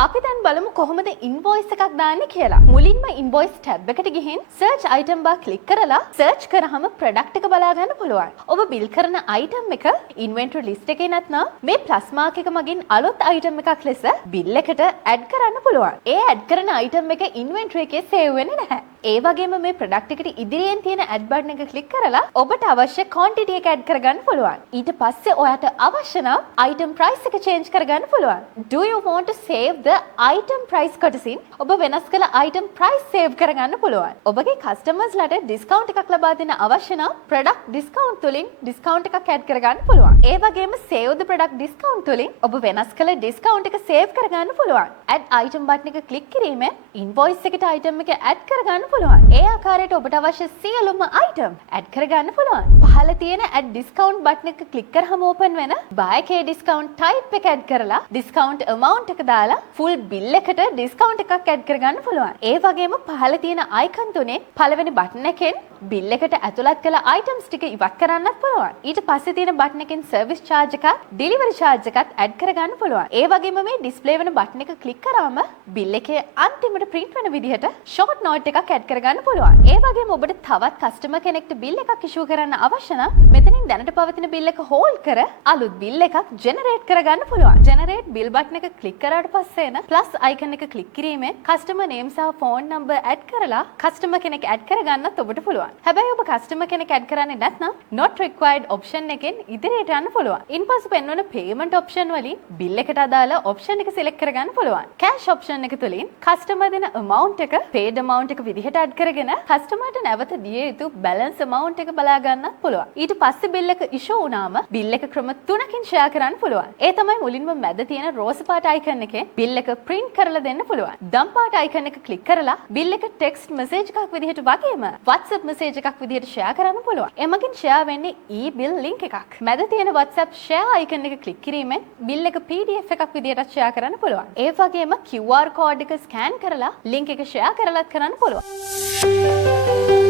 අපි දැන් බලමු කොහොමද ඉන්වොයිස් එකක් දාන්නේ කියලා. මුලින්ම ඉන්වොයිස් ටැබ් එකට ගිහින් සර්ච් අයිටම් බාර් ක්ලික් කරලා සර්ච් කරාම ප්‍රොඩක්ට් එක බලා ගන්න පුළුවන්. ඔබ බිල් කරන අයිටම් එක ඉන්වෙන්ටරි ලිස්ට් එකේ නැත්නම් මේ ප්ලස් මාක් එක මගින් අලුත් අයිටම් එකක් ලෙස බිල් එකට ඇඩ් කරන්න පුළුවන්. ඒ ඇඩ් කරන අයිටම් එක ඉන්වෙන්ටරි එකේ සේව් වෙන්නේ නැහැ. ඒ වගේම මේ ප්‍රොඩක්ට් එකට ඉදිරියෙන් තියෙන ඇඩ් බටන් එක ක්ලික් කරලා ඔබට අවශ්‍ය ක්වොන්ටිටි එක ඇඩ් කරගන්න පුළුවන්. ඊට පස්සේ ඔයාට අවශ්‍ය නම් අයිටම් ප්‍රයිස් එක චේන්ජ් කරගන්න පුළුවන්. Do you want to save the item price කොටසින් ඔබ වෙනස් කළ item price save කරගන්න පුළුවන්. ඔබගේ customers ලට discount එකක් ලබා දෙන්න අවශ්‍ය නම් product discount තුලින් discount එකක් add කරගන්න පුළුවන්. ඒ වගේම save the product discount තුලින් ඔබ වෙනස් කළ discount එක save කරගන්න පුළුවන්. add item button එක click කිරීමෙන් invoice එකට item එක add කරගන්න පුළුවන්. ඒ ආකාරයට ඔබට අවශ්‍ය සියලුම item add කරගන්න පුළුවන්. පහළ තියෙන add discount button එක click කරාම open වෙන buy k discount type එක add කරලා discount amount එක දාලා full bill එකට discount එකක් add කරගන්න පුළුවන්. ඒ වගේම පහළ තියෙන icon තුනේ පළවෙනි button එකෙන් bill එකට ඇතුළත් කළ items ටික ඉවත් කරන්නත් පුළුවන්. ඊට පස්සේ තියෙන button එකෙන් service charge එකක්, delivery charge එකක් add කරගන්න පුළුවන්. ඒ වගේම මේ display වෙන button එක click කරාම bill එකේ අන්තිමට print වෙන විදිහට short note එකක් add කරගන්න පුළුවන්. ඒ වගේම ඔබට තවත් customer කෙනෙක්ට bill එකක් issue කරන්න අවශ්‍ය නම් මෙතනින් දැනට පවතින bill එක hold කර අලුත් bill එකක් generate කරගන්න පුළුවන්. generate bill button එක click කරාට පස්සේ එන plus icon එක click කිරීමෙන් customer name සහ phone number add කරලා customer කෙනෙක් add කරගන්නත් ඔබට පුළුවන්. හැබැයි ඔබ customer කෙනෙක් add කරන්නේ නැත්නම් not required option එකෙන් ඉදිරියට යන්න පුළුවන්. ඉන්පසු පෙන්වන payment option වලින් bill එකට අදාළ option එක select කරගන්න පුළුවන්. cash option එක තුලින් customer දෙන amount එක paid amount එක විදිහට add කරගෙන customer ට නැවත දිය යුතු balance amount එක බලා ගන්නත් පුළුවන්. ඊට පස්සේ bill එක issue වුණාම bill එක ක්‍රම 3කින් share කරන්න පුළුවන්. ඒ තමයි මුලින්ම මැද තියෙන rose පාට icon එකේ bill එක print කරලා දෙන්න පුළුවන්. දම් පාට icon එක click කරලා bill එක text message එකක් විදිහට වගේම WhatsApp message එකක් විදිහට share කරන්න පුළුවන්. එමගින් share වෙන්නේ e-bill link එකක්. මැද තියෙන WhatsApp share icon එක click කිරීමෙන් bill එක PDF එකක් විදිහට share කරන්න පුළුවන්. ඒ වගේම QR code එක scan කරලා link එක share කරලත් කරන්න පුළුවන්.